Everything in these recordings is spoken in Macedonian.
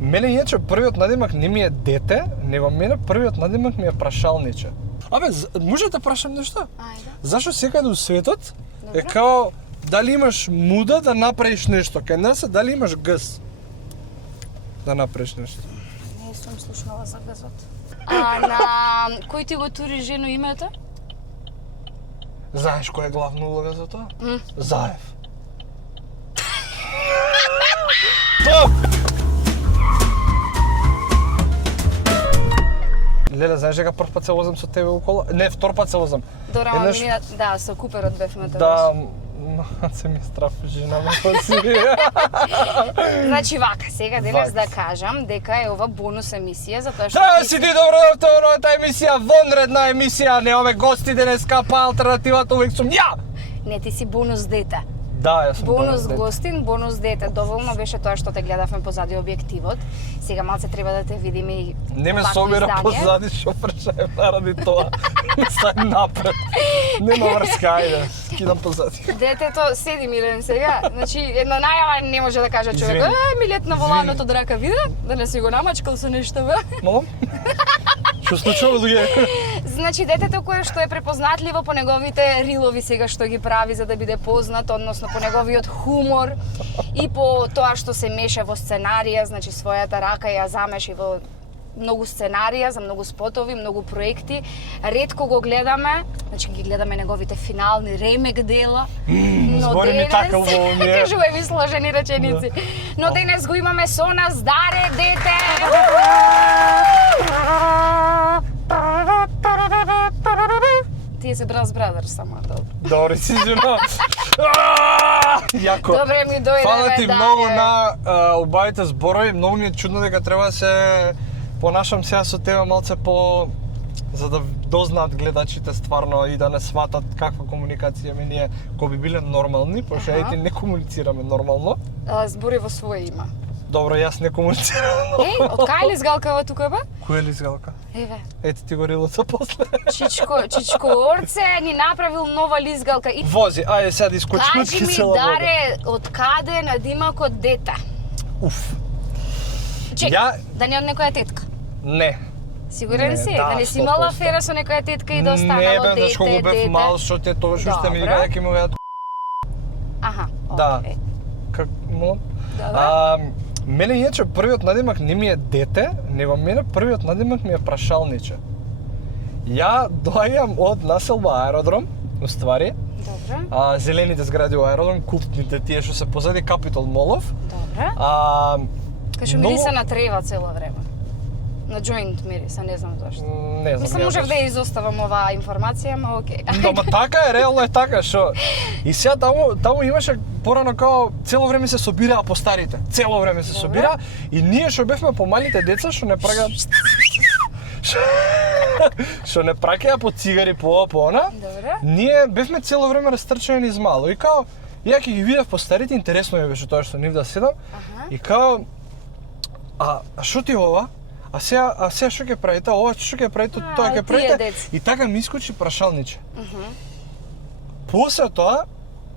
Мене иначе првиот надимак не ми е дете, него мене првиот надимак ми е прашалниче. Абе, може да прашам нешто? Ајде. Зашо секаде у светот е Добро. као дали имаш муда да направиш нешто, кај нас е дали имаш гъс да направиш нешто. Не сум слушнала за газот. На кој ти го тури жено името? Знаеш која е главна улога за тоа? Заев. Топ! Леле, знаеш дека прв пат се возам со тебе около? Не, втор пат се возам. Дора, Еднаш- да, со Куперот бевме тоа. Да, се ми страф жена ме хоци. Значи вака, сега денес Вака. да кажам дека е ова бонус емисија затоа што Да, си ти добро доктор, таа емисија, вонредна емисија, не ове гости денеска, па алтернативата увек сум ја. не ти си бонус дете. Да, јас сум Бонус дете. гостин, бонус дете. Доволно беше тоа што те гледавме позади објективот. Сега малце треба да те видиме и Не ме вакво собира издание. позади шоферче заради тоа. Стај напред. Нема врска, ајде. Скидам позади. Детето седи мирен сега. Значи, една најава не може да каже човек. Извини. Ми летна воланото од рака виде, да не си го намачкал со нешто бе. Молам? Што случува луѓе? Значи, детето кое што е препознатливо по неговите рилови сега што ги прави за да биде познат, односно по неговиот хумор и по тоа што се меша во сценарија, значи својата рака ја замеши во многу сценарија, за многу спотови, многу проекти. Ретко го гледаме, значи ги гледаме неговите финални ремек дела. Но збори ми така убаво ми е. Кажувај ми сложени реченици. Но денес го имаме со нас Даре, дете! Тие се Брас Брадърс само да. Добре си, жена. Јако. Добре ми дојде, Фала ти Даре. многу на убавите зборови. Многу ми е чудно дека треба да се понашам сега со тебе малце по за да дознаат гледачите стварно и да не сватат каква комуникација ми ние кои би биле нормални, пошто Аха. ети не комуницираме нормално. Збори во своје има. Добро, јас не комуницирам. Од кај ли згалкава тука бе? Кој е ли изгалка? Еве, Ете ти го рилото после. Чичко Орце ни направил нова лизгалка и Вози, ајде сега да искочиме од кажи ми, кисела вода. Даре, од каде надимакот дете? Уф. Чек, Ја- да не од некоја тетка. Не. Сигурен Не, си? да, Да не си имала 100%. афера со некоја тетка и да Не останало бе, дете, зашто го бев дете? мал, што те тоа што сте ми Добро. вика дека ми веат Аха, Да. окей. как молам. Добро. Мене иначе првиот надимак не ми е дете, него мене првиот надимак ми е прашалниче. Ја доаѓам од населба Аеродром, уствари, Добро, зелените згради у Аеродром, култните тие што се позади Капитол Молов. добро. Кажу, многу- мириса на трева цело време. На джоинт мириса, не знам зашто. Не знам. Мислам, ја можев зашто. да ја изоставам оваа информација, ама окей. Ама така е, реално е така, што и сега таму имаше порано као цело време се собираа по старите. Цело време се Добро. собираа и ние што бевме помалите деца што не праќаат што не праќаја по цигари по ова по она. Добро. Ние бевме цело време растрчани низ мало и као ја ќе ги видев по старите, интересно ми беше тоа што нив да седам. Аха. И као а што ти ова? А сега што ќе правите? Ова што ќе правите? Тоа тие ќе правите? деца. И така ми искочи прашалниче. После тоа,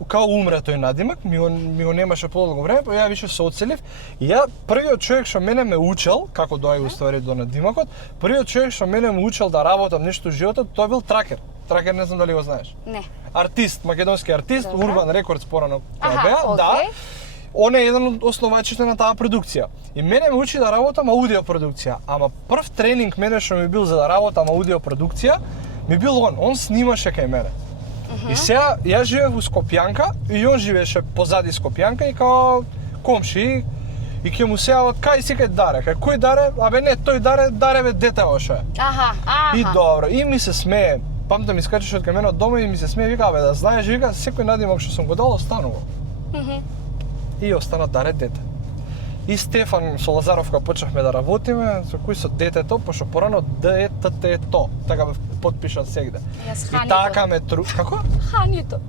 као умре тој надимак, ми го немаше подолго време, па ја више се оцелив и ја првиот човек што мене ме учел, како доаѓа уствари до надимакот, првиот човек што мене ме учел да работам нешто во животот, тоа бил Тракер. Тракер не знам дали го знаеш. Не. Артист, македонски артист, Добро. Урбан Рекордс порано тоа Аха, беа, да. окей. Он е еден од основачите на таа продукција. И мене ме учи да работам аудио продукција, ама прв тренинг мене што ми бил за да работам аудио продукција, ми бил он снимаше кај мене. И сега ја живеев у Скопјанка и он живееше позади Скопјанка и као комши и ќе му се јават кај си кај Даре, кај кој Даре? Абе не, тој Даре бе дете оше. Аха. И добро, и ми се смее. Памтам ми скачеше од кај мене од дома и ми се смее, вика, абе да знаеш, вика, секој надимак што сум го дал останува. И остана Даре дете. И Стефан со Лазаровка почнавме да работиме, со кој со детето, пошто порано ДЕТТЕ-то, така бе потпишан сегде. Јас И Ханито. така ме Како? Ханито.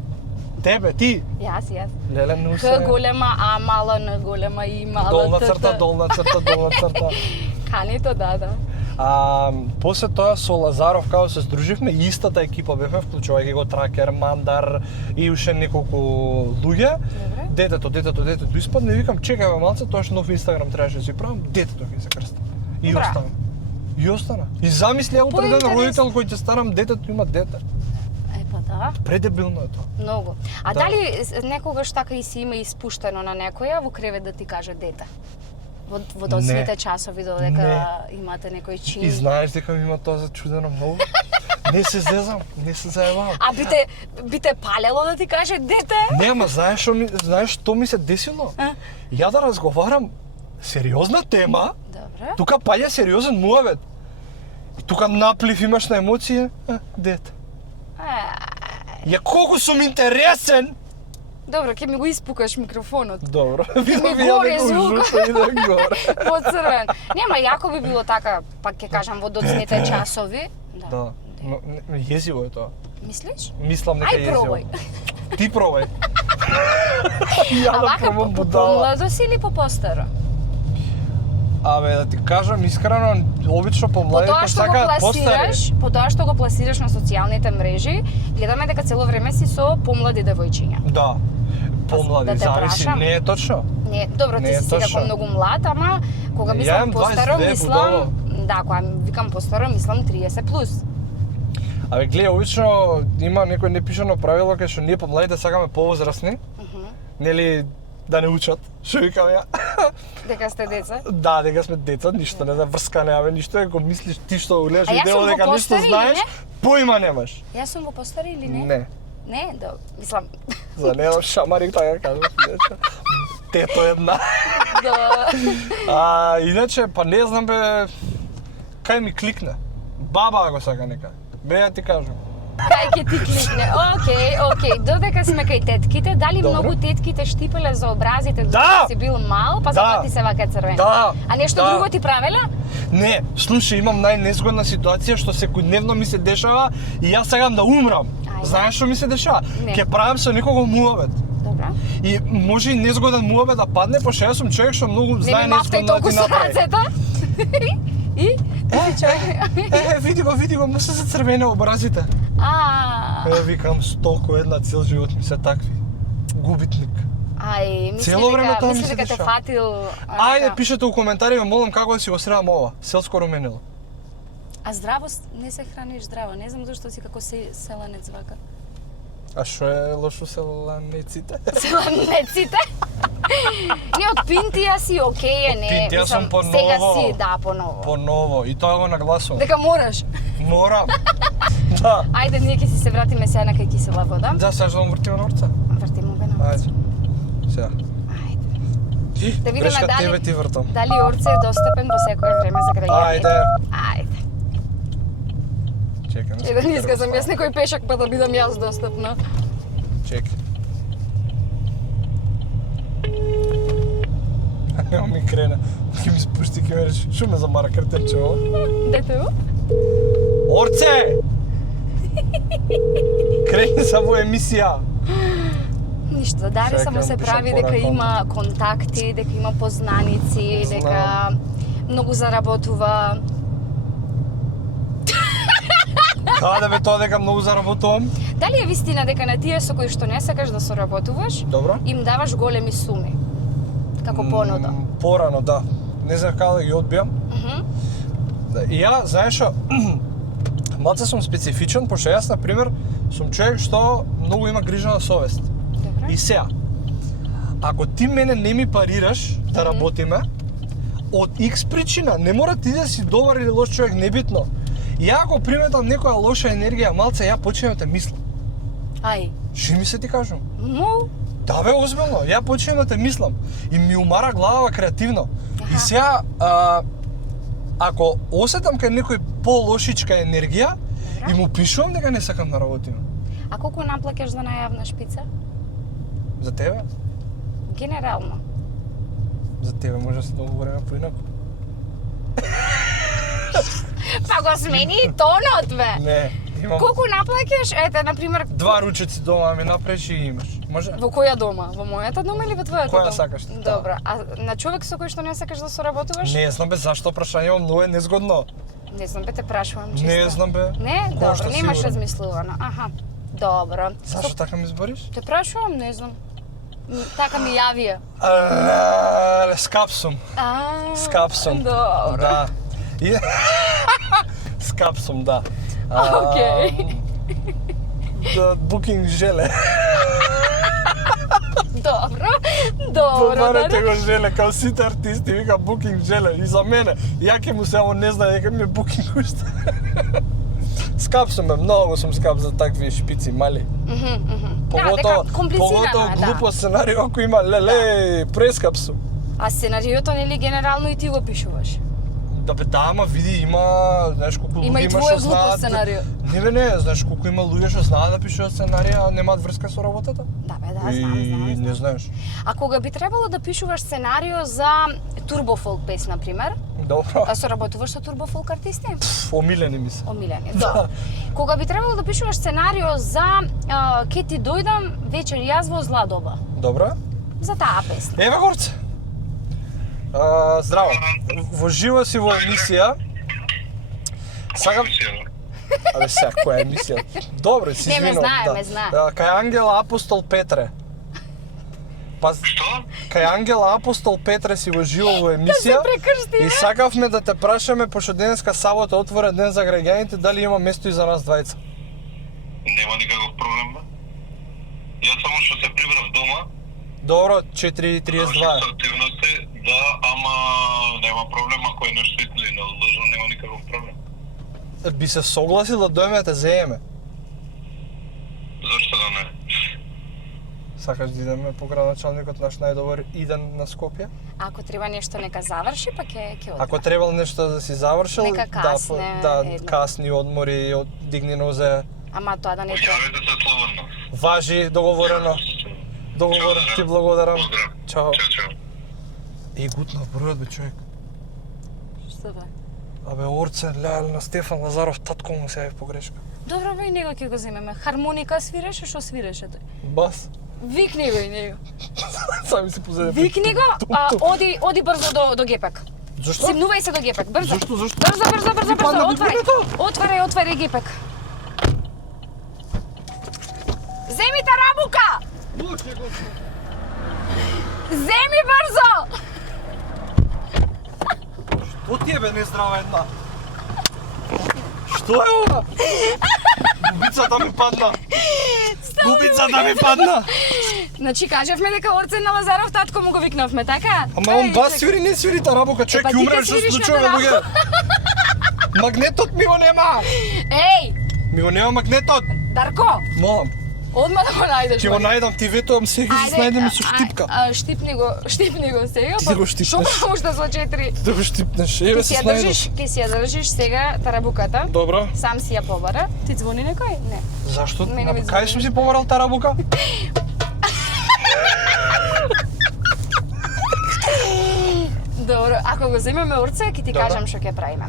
Тебе, ти? Јас. Леле, не Х се... голема, А мала, Н голема, И мала, Долна Т, црта, Т. долна црта, долна црта. Ханито, да. После тоа со Лазаров као се здруживме, истата екипа бевме, вклучувајќи го Тракер, Мандар и уште неколку луѓе. Добре. Детето испадне и викам, чекај бе малце, тоа што нов Инстаграм требаше да си правам, детето ќе се крсти. И Бра. остана. И остана. И замисли ја утре ден родител кој ќе старам, детето има дете. Па да. Предебилно е тоа. Многу. А Да. дали некогаш така и си има испуштено на некоја во кревет да ти каже дете? Во доцните часови додека имате некој чин. И знаеш дека ми има тоа зачудено многу. Не се зезам, не се заебавам. А бите палело да ти каже дете? Не, ама знаеш што ми се десило? А? Ја да разговарам сериозна тема, Добре. тука паѓа сериозен муавет. И тука наплив имаш на емоција, дете. Ја колку сум интересен! Добро, ќе ми го испукаш микрофонот. Добро, ми видов ја горе да го звука. ужуша и да горе. Поцрвен. Нема, јако би било така, пак ќе кажам, во доцните часови. Да, но језиво е тоа. Мислиш? Мислам дека Ај, језиво. пробај. Ти пробај. Ја А да вака пробам по будала. помладо си или по постаро? Абе, да ти кажам искрено, обично По помладите тоа што го сакаат постари. пласираш, по тоа што го пласираш на социјалните мрежи, гледаме дека цело време си со помлади девојчиња. Да. Помлади, Да те зависи, прашам? не е точно. Не, добро, Не ти е си секако точно. многу млад, ама кога Ја мислам имам постаро, 22 мислам, да, кога викам постаро, мислам 30 плюс. Абе, гледа, обично има некој непишано правило кај што ние помладите сакаме повозрасни, нели да не учат, што викам ја. Дека сте деца. Да, дека сме деца, ништо не да врска немаме, ништо ако мислиш ти што гледаш А јас видео сум во дека ништо постари или знаеш, не? поима немаш. Јас сум во постари или не? Не. Не, да, мислам, За не шамарик така кажеш, дече. Тето една. да. Иначе, па не знам бе, кај ми кликне. Баба го сака нека. Бе, ја ти кажам. Кај ќе ти кликне? Океј. Додека сме кај тетките, дали Добро. многу тетките штипеле за образите Да! додека си бил мал, па затоа ти се вака црвени? Да. А нешто Да. друго ти правеле? Не, слушај, имам најнезгодна ситуација што секојдневно ми се дешава и јас сакам да умрам. Ајде. Знаеш што ми се дешава? Не. Ќе правам со некого муавет. Добра. И може и незгоден муавет да падне, пошто јас сум човек што многу Не знае ми мафтај незгодно да толку ти со направи. рацета. И? Ти си човек. Види го, му се зацрвена образите. А. Викам, столку една цел живот ми се такви. Губитник. Ај, Цело време тоа ми мисли се дека те дешава. фатил. Ајде, пишете у коментари, ме молам како да си го средам ова. Селско руменило. А здраво не се храниш здраво. Не знам зашто си како селанец вака. А што е лошо селанеците? Селанеците? Не, од Пинтија си окей, не. Пинтија мислам, сум поново. Сега си, да, поново. Поново. И тоа го нагласувам. Дека мораш. Морам. Да. Ајде, ние ќе си се вратиме сега на кај кисела вода. Да, сега што вртиме на орца? Вртимо бе на орце. Ајде. Сега. Ајде. Да видиме Грешка дали- тебе ти вртам. Дали орце е достапен во секое време за граѓаните? Ајде. Ајде. Чекам. Е, да не исказам јас некој пешак па да бидам јас достапна. Чекай. Нема ми крена. Ке ми спусти, ке ми речи, шо ме замара кретенче ово? Детево? Орце! Крени са во емисија. Ништо, Даре Чекам, само се пишам прави дека порака. има контакти, дека има познаници, Знам. дека многу заработува. Каде бе тоа дека многу заработувам? Дали е вистина дека на тие со кои што не сакаш да соработуваш, Добро. им даваш големи суми? Како понуда? Порано, да. Не знам како да ги одбијам. Мгм. Да, и ја, знаеш што, малце сум специфичен, пошто јас, например, сум човек што многу има грижа на совест. Добро. И сега, ако ти мене не ми парираш да работиме, од X причина, не мора ти да си добар или лош човек, небитно. Ја ако приметам некоја лоша енергија, малце ја почнем да те мислам. Ај. Ши ми се ти кажам? Му? Да бе, озбилно, ја почнем да те мислам. И ми умара глава креативно. Аха. И сега, ако осетам кај некој по-лошичка енергија, Добра. и му пишувам дека не сакам да работиме. А колку наплакаш за најавна шпица? За тебе? Генерално. За тебе може да се договориме поинаку. Па го смени и тонот, бе! Не, имам Колку наплакаш? Ете, например, два ручеци дома ми напреш и имаш. Може? во која дома? Во мојата дома или во твојата Која дома? сакаш ти, да. Добро. А на човек со кој што не сакаш да соработуваш? Не знам бе зашто прашање многу е незгодно. Не знам, бе те прашувам чисто. Не знам бе. Не? Кој Добро, што немаш сигурно. размислувано. Аха. Добро. Зашто така ми збориш? Те прашувам, не знам. Така ми јавија. Скап сум. Скап сум. Добро. Да. Скап сум, да. Океј. Да, booking желе. Добро. Добро. Барете го желе, као сите артисти, вика booking желе. И за мене, ја ќе му само не знае дека ми е booking уште. Скап сум, многу сум скап за такви шпици, мали. Поготово глупо сценарио ако има леле, прескап сум. А сценариото нели генерално и ти го пишуваш? Да бе, да, ама види, има, знаеш колку луѓе Има и има твое што глупо знаат. сценарио. Не, знаеш колку има луѓе што знаат да пишуваат сценарија, а немаат врска со работата? Да бе, да, И знам. не знаеш. А кога би требало да пишуваш сценарио за турбофолк пес, например, Добро. а соработуваш со турбофолк артисти? Омилени ми се. Омилени. Добро. Кога би требало да пишуваш сценарио за ке ти дојдам вечер јас во зла доба. Добро. За таа песна. Еве горце. Здраво. Во живо си во емисија. Сакам... Абе сега, која е емисија? Добро, си Не, ме извинувам. знае, да. ме знае. Кај Ангела Апостол Петре. Па, Што? кај Ангела Апостол Петре си во живо во емисија. Да се прекрсти, И сакавме да те прашаме, пошто денеска сабота отворен ден за граѓаните, дали има место и за нас двајца? Нема никаков проблем, бе. Јас само што се прибрав дома, Добро, 4:32. со активности, да, ама нема проблем, ако е нешто или неодложно, нема никаков проблем. Би се согласил да дојме да те зееме. Зашто да не? Сакаш да идеме по градоначалникот наш најдобар иден на Скопје? Ако треба нешто нека заврши, па ќе одиме. Ако требал нешто да си завршил, Нека касне, да, едно. касни одмори, дигни нозе, Ама тоа да не треба. Јавете се слободно. важи, договорено. Договорено, ти благодарам. Поздрав. Чао. Чао. И гутнав бројот бе човек. Што бе? Абе Орцен, леле на Стефан Лазаров, татко му се јави погрешка. Добро бе, и него ќе го земеме. Хармоника свиреше, што свиреше тој? Бас. Викни го и него. Сами си позеде. Викни го, оди брзо до Гепек. Зошто? Симнувај се до Гепек, брзо. Зошто? Брзо, падна отварај. Отварај Гепек. Земи тарабука! Земи брзо! Што ти е бе нездрава една? Што е ова? Бубицата ми падна. Бубицата ми падна. Значи кажавме дека Орцен на Лазаров татко му го викнавме, така? Ама он бас свири, не свири тарабука, човек Па ќе ти умре, ќе што свириш на случува тарабука. луѓе? Магнетот ми го нема. Еј, Ми го нема магнетот. Дарко, Молам. одма да го најдеш. Ќе го бе. најдам, ти ветувам сега ќе се најдеме со штипка. Штипни го сега. Ти го штипнеш. Што уште со 4? Да го штипнеш, еве се снајдеш. Ти си ја држиш сега тарабуката. Добро. Сам си ја побара. Ти звони некој? Не. Зашто? Мене ми Кај звони. сум си побарал тарабука? Добро, ако го земеме Орце, ќе ти Добро. кажам што ќе правиме.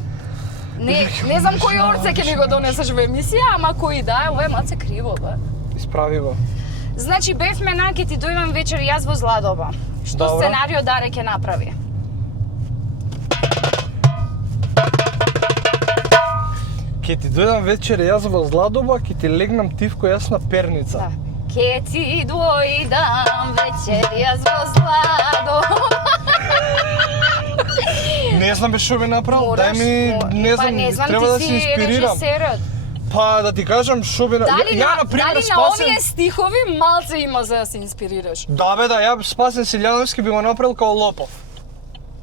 Не знам кој Орце ќе ми го донесеш во емисија, ама кој да, ова е малце криво, бе. Исправи го. Значи бевме на ќе ти дојдам вечер јас во зла доба. Што Добро. сценарио Даре ќе направи? Ке ти дојдам вечер јас во зла доба, ке ти легнам тивко јас на перница. Да. Ке ти дојдам вечер јас во зла доба. Не знам бе што би направил, дај ми, не Па знам, треба да ти се си инспирирам. режисерот. Па да ти кажам што би Дали ја на, на пример дали на спасен. овие стихови малце има за да се инспирираш? Да бе, да, ја Спасен Силјановски би го направил као Лопов.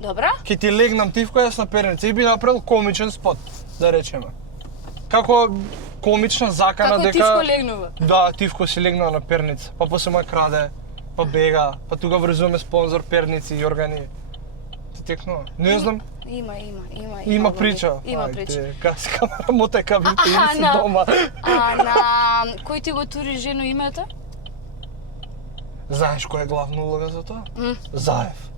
Добра? Ке ти легнам тивко јас на перница и би направил комичен спот, да речеме. Како комична закана Како дека Тивко легнува? Да, Тивко си легнал на перница, па после ма краде, па бега, па тука врзуваме спонзор перници и органи. Ти текнува? Не знам. Има Прича. Има прича. Каси камера мотека бите Аха, или си на- дома. А на кој ти го тури жено името? Знаеш која е главна улога за тоа? М. Заев.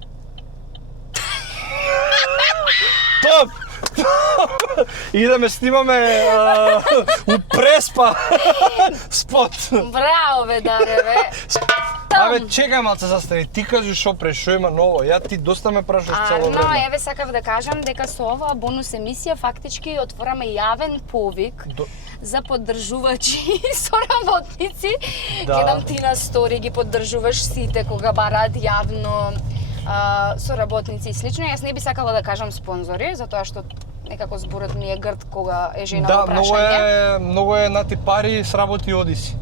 Топ! Идеме снимаме у Преспа спот. Браво бе, Даре, бе. Абе, чекај малце застани, ти кажи шо преш, шо има ново, ја ти доста ме прашаш цело Арно, време. еве сакав да кажам дека со оваа бонус емисија фактички отвораме јавен повик за поддржувачи и соработници. Да. Гледам ти на стори ги поддржуваш сите кога бараат јавно соработници и слично. Јас не би сакала да кажам спонзори, затоа што некако зборот ми е грд кога е жена во Да, прашање. многу е на ти пари, сработи одиси.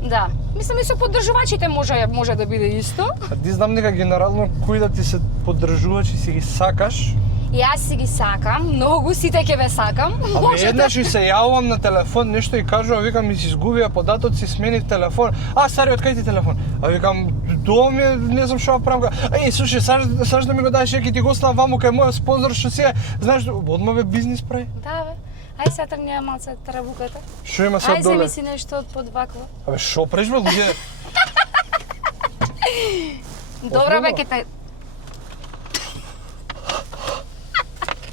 Да. Мислам и со поддржувачите може да биде исто. А ти знам дека генерално кои да ти се поддржувачи си ги сакаш, Јас си ги сакам, многу сите ќе ве сакам. ама еднаш и се јавувам на телефон, нешто и кажува, викам ми си изгубија податоци, сменив телефон. А, стари, од кај ти телефон? А викам, тоа ми е, не знам што правам. Еј, слушај, саш да ми го дадеш, ќе ти го оставам ваму кај мојот спонзор што си е. Знаеш, одма бе бизнис прави. Да, бе. Ај сега тргни малце тарабуката. Што има Ај сад доле? земи си нешто од под ваква. Абе, шо преш бе, луѓе? Добра бе, Озбилно? ќе те...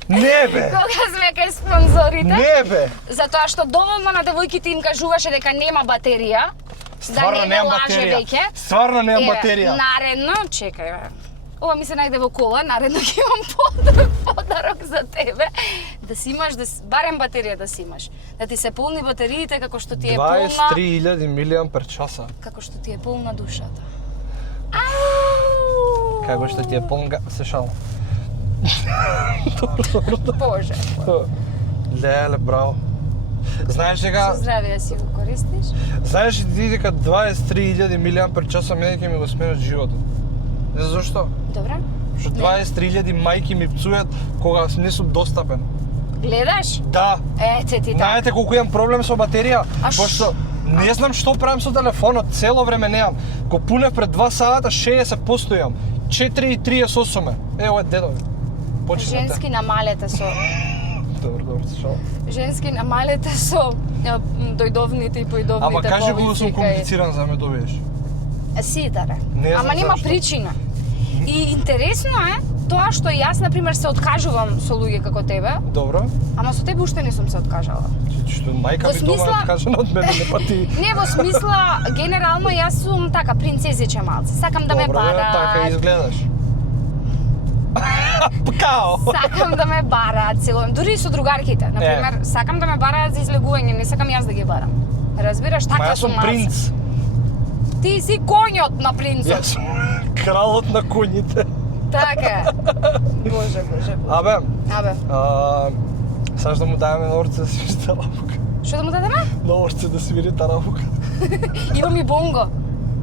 Не бе! Кога сме кај спонзорите, Не бе! затоа што доволно на девојките им кажуваше дека нема батерија, Стварно да не ме немам лаже батерија. веќе. Стварно немам батерија. Наредно, чекај бе. Ова ми се најде во кола, наредно ќе имам подарок за тебе. Да си имаш, барем батерија да си имаш. Да ти се полни батериите како што ти е полна... 23.000 милиампер часа. Како што ти е полна душата. Ау! Како што ти е полна... Се шалам. Боже. Леле, браво. Знаеш дека... Со здравие си го користиш? Знаеш ли ти дека 23.000 милиампер часа мене ќе ми го сменат животот? Не знам зашто? Добра. Што 23.000 мајки ми пцујат кога не сум достапен. Гледаш? Да. Ете ти така. Знаете колку имам проблем со батерија? А Пошто не знам што правам со телефонот, цело време немам. Го пунев пред 2 сата, 60% имам. 4.38 е. Ова е дедови. Почнете. Женски намалете со... Добро, шо. Женски намалете со дојдовните и појдовните Ама кажи го да сум повици кај- комплициран за да ме добиеш. Ситаре. Не знам Ама нема зашто. причина. И интересно е тоа што јас на пример се откажувам со луѓе како тебе, Добро. ама со тебе уште не сум се откажала. Што мајка Во ми дома смисла- откажана од мене, не па ти. Не во смисла генерално јас сум така принцезиче малце. Сакам да ме Добро, бараат. така изгледаш. Као. Сакам да ме бараат цело. Дури и со другарките, на пример, сакам да ме бараат за излегување, не сакам јас да ги барам. Разбираш, Ма така јас сум малце. принц. Ти си коњот на принцот. Јас сум кралот на коњите. Така е. Боже, боже, боже. Абе, Абе, саш да му даваме на орце да свири тарамука. што да му дадеме? На орце да свири тарамука. Имам и бонго.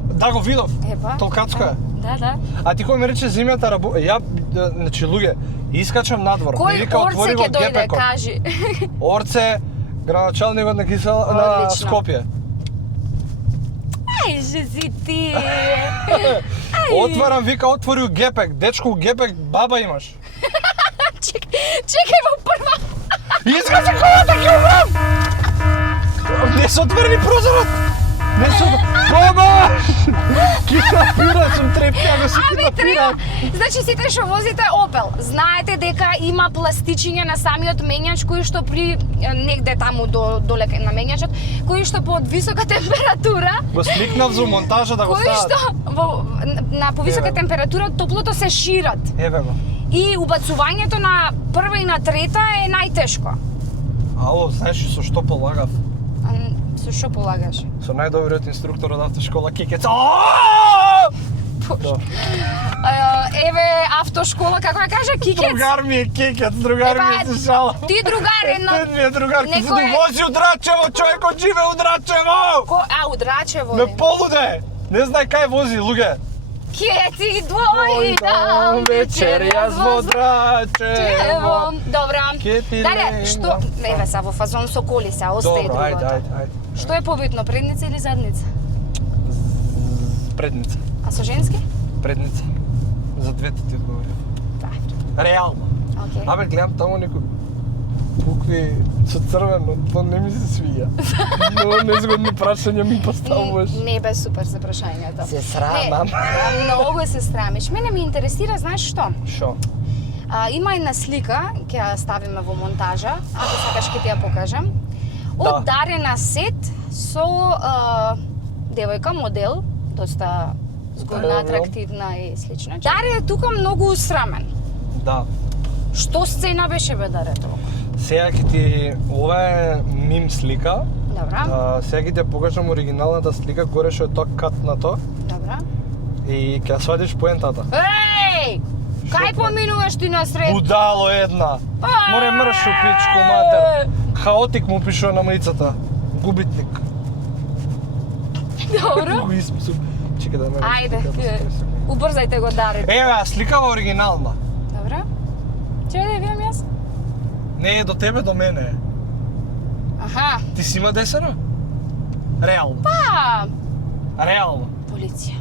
Да, го видов. Епа. Толкацко е. Да, да. А ти кој ме рече земјата рабу... Ја, значи луѓе, искачам надвор. Ми Кој вика, орце отвори го ќе дојде, гепекот. кажи. Орце, градоначалникот на Кисела, на Одлично. Скопје. Ај, же си ти. Отварам, вика, отворил гепек. Дечко, гепек, баба имаш. Чекај во прва. Искам се колата, ќе умрам! Не се отвори прозорот! Не се отвори... Баба! Киднапира, сум трепја, го си Абе, треба. киднапира. Значи, сите што возите Opel, знаете дека има пластичиња на самиот менјач кои што при негде таму доле на менјачот, кои што под висока температура, Го сликнав за монтажа да го кои што стават. на повисока Еве. температура топлото се шират. Еве го. И убацувањето на прва и на трета е најтешко. Ало, знаеш со што полагав? Со што полагаш? Со најдобриот инструктор од автошкола Кикец. Боже. Еве автошкола, како ја кажа, Кикец? Другар ми е Кикец, другар ми е се шала. Ти другар едно... Тен ми е другар, ти Некој е- вози од Рачево, човекот живе од Рачево! Од Рачево. Ме полуде! Не знај кај вози, луѓе. Ке ти дојдам вечерјас во Рачево. Рачево. Добра. Ке ти Даре, легнам. што... Еве са во фазон со коли се, остај Добро, ајде, другото. ајде. Што е побитно, предница или задница? Предница. А со женски? Предница. За двете ти одговорив. Да. Реално. Окей. Абе, гледам таму некои букви со црвено, тоа не ми се свиѓа. Много незгодни прашања ми поставуваш. Не бе супер за прашањето. Се срамам. Не, многу се срамиш. Мене ми интересира, знаеш што? Шо? Има една слика, ќе ја ставиме во монтажа, ако сакаш ќе ти ја покажам. Да. Од дарена сет со девојка, модел, доста згодна, Да, атрактивна и слично. Даре е тука многу усрамен. Да. Што сцена беше бе Даре толку? Сега ќе ти ова е мим слика. Добра, Сега ќе ти ја покажам оригиналната слика, горе што е тоа катнато добра. и ќе ја сватиш поентата. Еј! Кај поминуваш ти на сред? Будало една. Море мршу пичку матер. Хаотик му пишува на маицата. Губитник. Добро. Го испсу. Чекай да ме. Ајде, убрзајте го Даре. Еве, сликава оригинална. Добра. Чеј да ја видам јас? Не е до тебе, до мене. Аха. Ти си има десено? Реално. Па, Реално. полиција.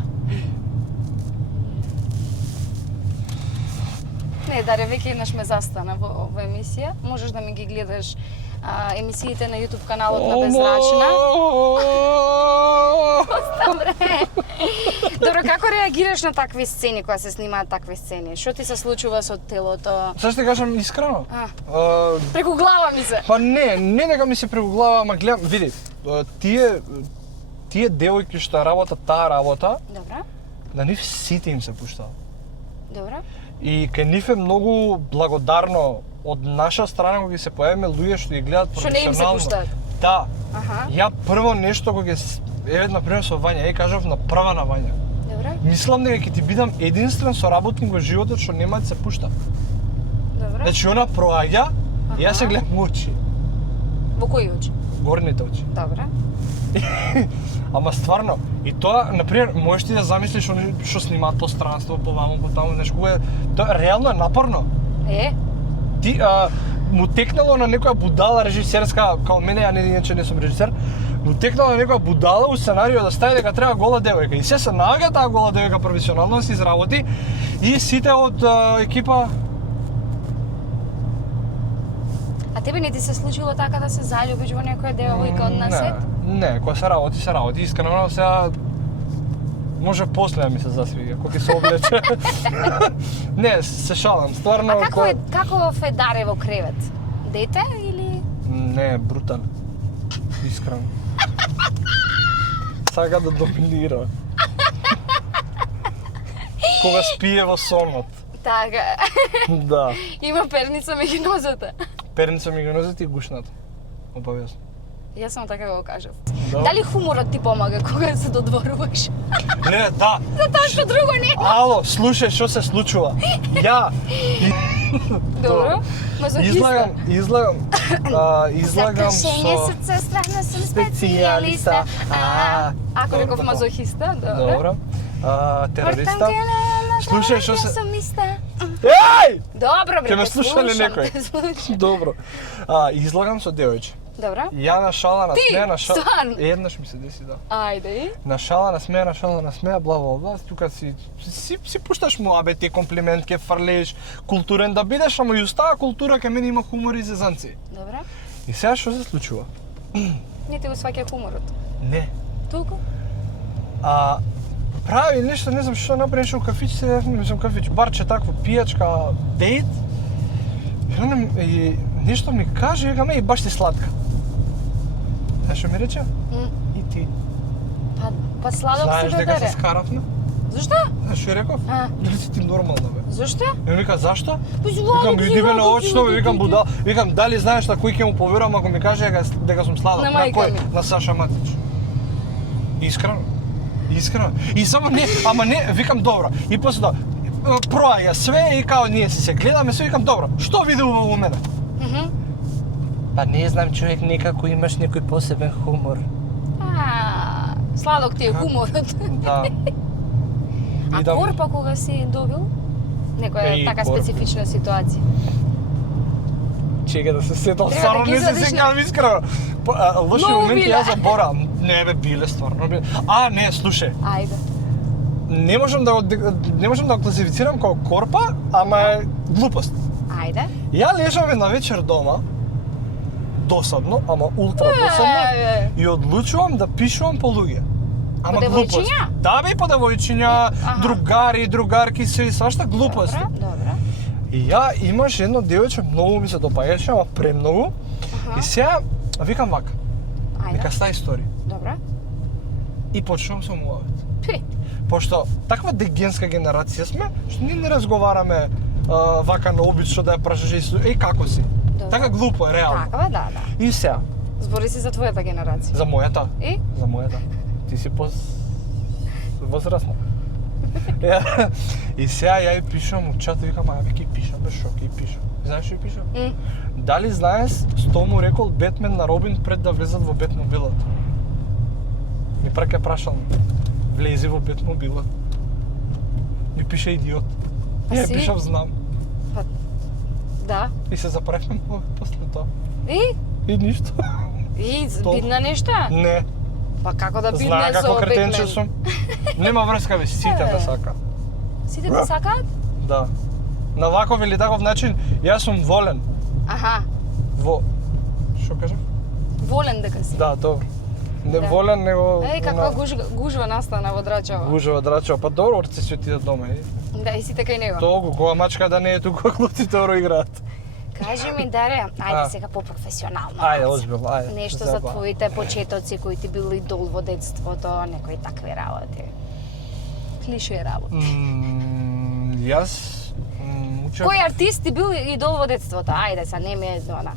Не, Даре, веќе еднаш ме застана во емисија. Можеш да ми ги гледаш емисиите на YouTube каналот на Безрачна. Добре. Добро, како реагираш на такви сцени кога се снимаат такви сцени? Што ти се случува со телото? Зашто ти кажам искрено? Преку глава ми се. Па не дека ми се преглава, ама гледам, види, тие девојки што работат таа работа, Добра, на нив сите им се пуштаа. добра. И кај нив е многу благодарно од наша страна кога ги се појавиме луѓе што ги гледаат Што не им се професионално. пуштаат. Да. Аха, Ја прво нешто кога еве например со Вања, кажав на прва на Вања. добра, Мислам дека ќе ти бидам единствен соработник во животот што нема да се пушта. добра. Значи она проаѓа и јас се гледам во очи, Во кои очи? горните очи. Добра. Ама стварно, и тоа, например, можеш ти да замислиш они што снимаат по странство, по ваму, по таму, знаеш, кога е, тоа реално е напорно. Ти му текнало на некоја будала режисерска, као мене, ја иначе не сум режисер, му текнало на некоја будала у сценарио да стави дека треба гола девојка. И се наоѓа таа гола девојка професионално да се изработи и сите од екипа. А тебе не ти се случило така да се заљубиш во некоја девојка од нас сет? Не, кога се работи. Искрено, сега може после да ми се засвига, кога ќе се облече. Не, се шалам, стварно. А каков е Даре во кревет? Дете или? Не, брутален. Искрено. Сака да доминира. Кога спие во сонот. Така. Да. Има перница меѓу нозете. Перница ми го нозете и гушната. Обавезно. Јас само така го кажав. Да. Дали хуморот ти помага кога се додворуваш? Не, да. Затоа што друго не. Ало, слушај што се случува. Ја Добро. Мазохиста. излагам Запрашење со срце, страхна сум специјалиста. Ако Добро, некој добро. мазохиста, добро. Добро. Терориста. Слушај што се... Сумиста. Еј! Добро, бре, Ќе ме те слуша ли слушам, некој? те слушам. Добро. Излагам со девојче. Добро. Ја на шала, на Ти, смеја, на шала. стварно? Еднаш ми се деси, да. Ајде. На шала, на смеја, бла, бла, бла. Тука си пушташ му, абе, ти комплимент, ке фрлеш, културен да бидеш, ама и остава култура, ке мене има хумор и зезанци. Добро. И сега што се случува? Не ти го сваќа хуморот. Не. Толку? Прави нешто, не знам што направи, нешто у кафиче, мислам кафич, барче такво, пијачка, дейт. И нешто ми каже, викам, и баш ти сладка. Знаеш што ми рече? И ти. Па сладок Знаеш си бе дека се Даре. скаравме? Зошто? Знаеш што реков? Дали си ти нормална, бе? Зошто? И ми вика, зашто? Па Викам, иди ме на очно, бе, викам, будал. Викам, дали знаеш на кој ќе му поверувам ако ми каже дека сум сладок? На мајка кој? ми. На Саша Матич. Искрено. Искрено. И само не, ама не, викам добро. И после тоа проаѓа све и као ние се гледаме, се викам добро. Што видува во мене? Па не знам, човек, некако имаш некој посебен хумор. Сладок ти е хуморот. Да. А Идам- корпа кога си добил? Некоја така корпа. специфична ситуација. Чека да се сетам, Треба стварно да ги не се извадиш сеќавам искрено. Лоши Многу моменти биле. јас заборавам. Не бе, биле стварно биле. Не, слушај. Ајде. Не можам да го класифицирам како корпа, ама е глупост. Ајде. Ја лежам една вечер дома, досадно, ама ултра досадно, и одлучувам да пишувам по луѓе. Ама По глупост. девојчиња? Да бе, по девојчиња, Аха. другари, другарки, се и свашта глупости. Добро, добро. И ја имаш едно девојче, многу ми се допаѓаше, ама премногу. И сега викам вака, нека Ајде. стаи историја. Добро. И почнувам со муавет. Пи. пошто таква дегенска генерација сме, што ние не разговараме вака на обид што да ја прашаш еј како си. Добро. Така глупо е реално. Такава, да. И сега, Збори си за твојата генерација. за мојата. И? За мојата. Ти си возрастна. И сега ја и пишам у чат, викам, ајде ќе пишам, бе шо ќе пишам. Знаеш што ќе пишам? Дали знаеш што му рекол Бетмен на Робин пред да влезат во Бетмобилот? Ми праќа прашал, влези во Бетмобилот. Ми пише идиот. А Ја си? пишав знам. Да. И се заправивме после тоа. И? И ништо. И Толку. бидна нешта? Не. Па како да бидне Знае како со кретенче Бетмен? сум. Нема врска бе, сите ме сака. Сите те сакаат? Да. На ваков или таков начин, јас сум волен. Аха. Во... Што кажав? Волен дека си. Да, добро. Не Да. волен, него... Еј, каква гужва настана во Драчево. Гужава драчево. Па добро, орци си отидат дома. Да, и сите кај него. Толку, кога мачка да не е тука, клуците оро играат. Кажи ми, Даре, ајде А. сега по-професионално. Ајде, озбилно, ајде. Нешто за твоите почетоци кои ти бил идол во детството, некои такви работи. Клише работи. Јас учев... Кој артист ти бил идол во детството? Ајде, са не ми е зона.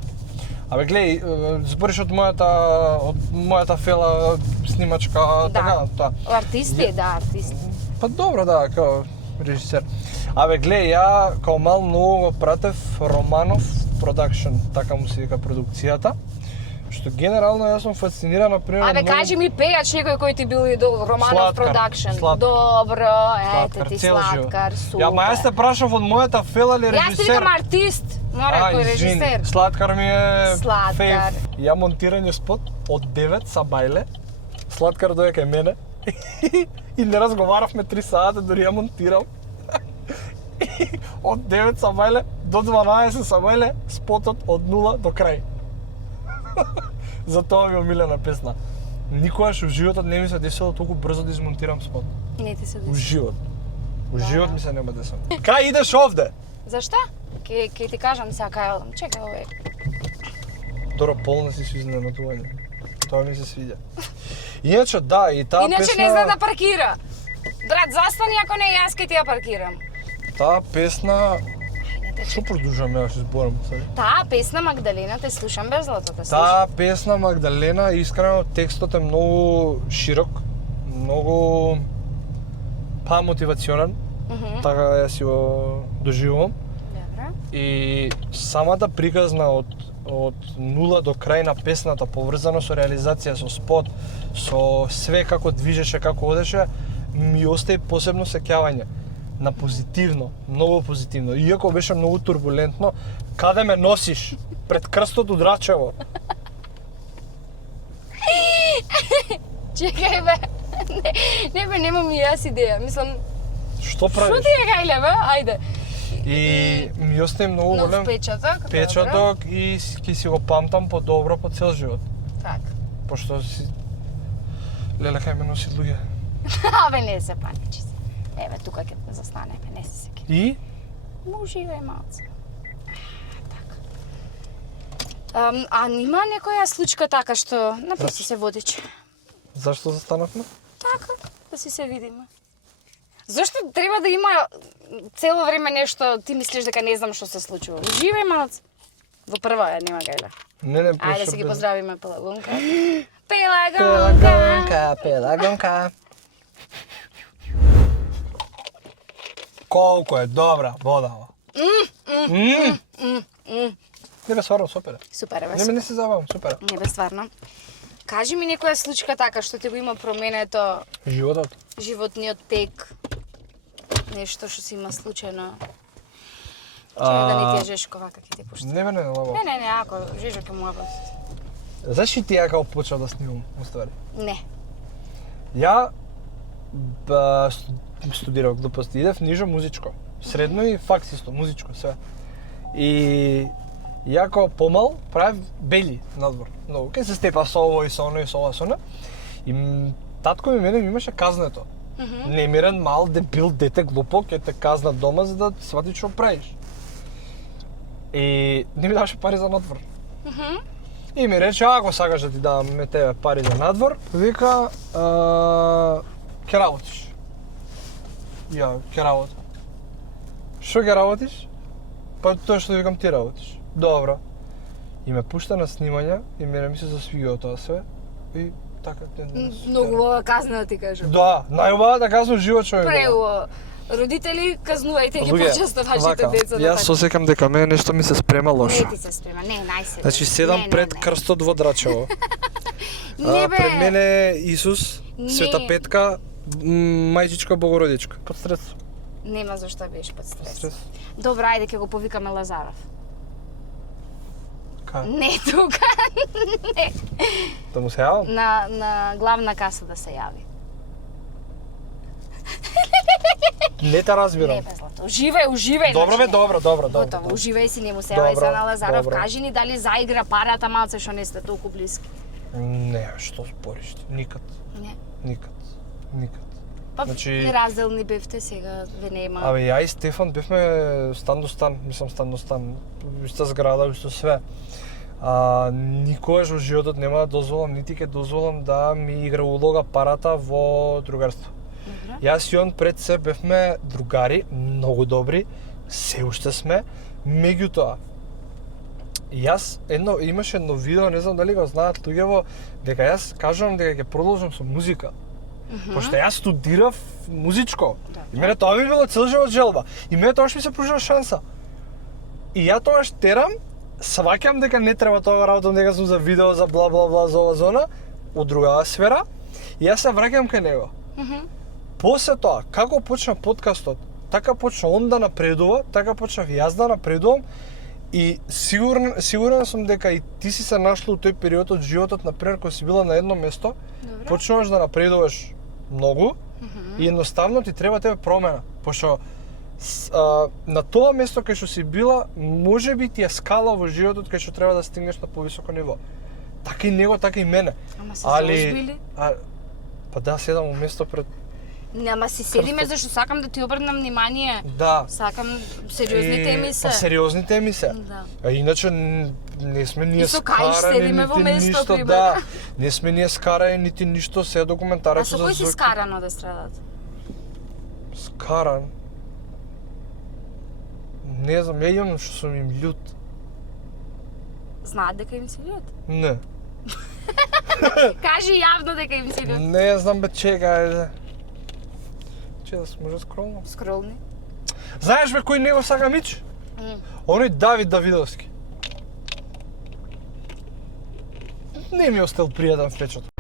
Абе, гледај, збориш од мојата фела снимачка, Да. така, тоа. Артисти, да, артисти. Па добро, да, као режисер. Абе, гледај, ја као мал многу го пратев Романов Продакшн, така му се вика продукцијата, што генерално јас сум фасциниран, например, Абе, кажи ми пејач некој кој ти бил идол, Романов Слаткар, Продакшн. Слаткар. Добро, ете ти цел живот. Слаткар, супер. Ја, ма јас те прашав од мојата фела или Јас ти режисер? викам артист, мора кој извини, режисер. Слаткар ми е Слаткар. фейв. Ја монтирање спот од 9 са бајле. Слаткар дојде кај мене и не разговаравме 3 сата, дури ја монтирам. Од 9 са бајле до 12 са бајле, спотот од 0 до крај. Затоа ми е омилена песна. Никогаш у животот не ми се десило толку брзо да измонтирам спот. Не ти се У деси. живот. У Да. живот ми се нема десило. Кај идеш овде? Зашта? Ке ти кажам сега кај одам. Чекај овој. Добро, полна си со изненадување. Тоа ми се свиѓа. Иначе да, и таа Иначе песна... не зна да паркира. Брат, застани ако не јас ке ти ја паркирам. Таа песна... Ајде те Што продолжам ја се зборам сега? Таа песна Магдалина те слушам без злато, те слушам. Таа песна Магдалена, искрено текстот е многу широк, многу мотивационен, така ја си го доживувам. Добро. И самата приказна од нула до крај на песната, поврзано со реализација, со спот, со све како движеше, како одеше, ми остаи посебно сеќавање на позитивно, многу позитивно. Иако беше многу турбулентно, каде ме носиш? Пред крстот у Драчево. Чекај бе. Не бе, немам и јас идеја. Мислам, Што што правиш? ти е гајле бе? Ајде. И ми остаи многу Нов голем печаток. печаток и ќе си го памтам подобро по цел живот. Така. Пошто си... Леле, кај ме носи луѓе. Абе, не се паничи се. Еве, тука ќе застанеме, не се секи. И? Му уживај малце. Така. А нима некоја случка така што написи се водич? Зашто застанавме? Така, да си се видиме. Зашто треба да има цело време нешто, ти мислиш дека не знам што се случува? Уживај малце. Во прва ја нема гајле. Не, Ајде се ги без- поздравиме Пелагонка. Пелагонка! Пелагонка, Пелагонка. Колку е добра водава. Не бе, стварно, супер е. Супер е, бе. Не, не се забавам, супер е. Не бе, стварно. Кажи ми некоја случка така што ти го има променето Животот. животниот тек, нешто што си има случајно. Чекај да не ти е жешко вака ќе ти пуштам. Не, не, лаво. Не, ако жежо ќе му обаст. Знаеш и ти ја како почнав да снимам, уствари? Не. Ја студирав глупости, идев ниже музичко. Средно и факс исто, музичко, све. И јако помал, правев бели надвор. Многу. Ке се степа со ово и со оно и со ова со оно. И татко ми мене ми имаше казнето. Немирен, мал, дебил, дете, глупо, ке те казна дома за да сватиш што правиш. И не ми даваше пари за надвор. И ми рече, ако сакаш да ти давам тебе пари за надвор, вика, ќе работиш. ја ќе работам. Што ќе работиш? Па тоа што викам ти работиш. Добро. И ме пушта на снимање и мене ми се засвига тоа све и така не. Многу убава казна да ти кажам. Да, најубавата казна живот што е. Преубаво. Родители, казнувајте ги почесто вашите деца. Јас осекам дека мене нешто ми се спрема лошо. Не ти се спрема, не, најсе. Значи седам пред крстот во Драчево. Не бе. Пред мене Исус, Не. Света Петка, Мајчичка Богородичка. Под стрес. Нема зашто биеш под стрес. Стрес. Добра, ајде ќе го повикаме Лазаров. Кај? Не тука. Не. Да му се јавам? На главна каса да се јави. Не те разбирам. Не бе, злато. Уживај. Добро бе, значи, добро. Готово, уживај си, не му се јавај Добро, за на Лазаров. добро. Кажи ни дали заигра парата малце што не сте толку блиски. Не, што спориш ти? Никад. Не. Па Значи- неразделни бевте, сега ве нема. Абе, ја и Стефан бевме стан до стан, стан до стан, иста зграда, исто све. Никогаш во животот нема да дозволам, нити ќе дозволам да ми игра улога парата во другарство. Добро. Јас и он пред се бевме другари, многу добри, се уште сме, меѓутоа, имаше едно видео, не знам дали го знаат луѓево, дека јас кажувам дека ќе продолжам со музика. Пошто јас студирав музичко. И мене тоа ми било цел живот желба. И мене тоа што ми се пружила шанса. И ја тоа терам, сваќам дека не треба тоа да работам, дека сум за видео, за бла бла бла, за ова зона, од другава сфера, и јас се враќам кај него. После тоа, како почна подкастот, така почна он да напредува, така почнав јас да напредувам и сигурен сум дека и ти си се нашла у тој период од животот, например, кога си била на едно место, Добро. почнуваш да напредуваш многу и едноставно ти треба тебе промена, пошто на тоа место кај што си била, можеби ти е скала во животот кај што треба да стигнеш на повисоко ниво. Така и него, така и мене. Ама се заозбили? Па да, седам у место пред... Нема си седиме зашто сакам да ти обрнам внимание. Да. Сакам сериозни теми се. Па сериозни теми се. Да. А иначе не сме ние И со кај скарани, седиме во нити место, ништо, пример. да. Не сме ние скарани, нити ништо, се А документарец со кој си скарано да страдат? Скаран? Не знам, ја имам што сум им љут. Знаат дека им си лют? Не. Кажи јавно дека им си лют. Не знам бе, чекај. Че да се може скролно? Скролни. Знаеш бе кој него сака Мич? Оној Давид Давидовски. Не ми остал пријатен впечаток.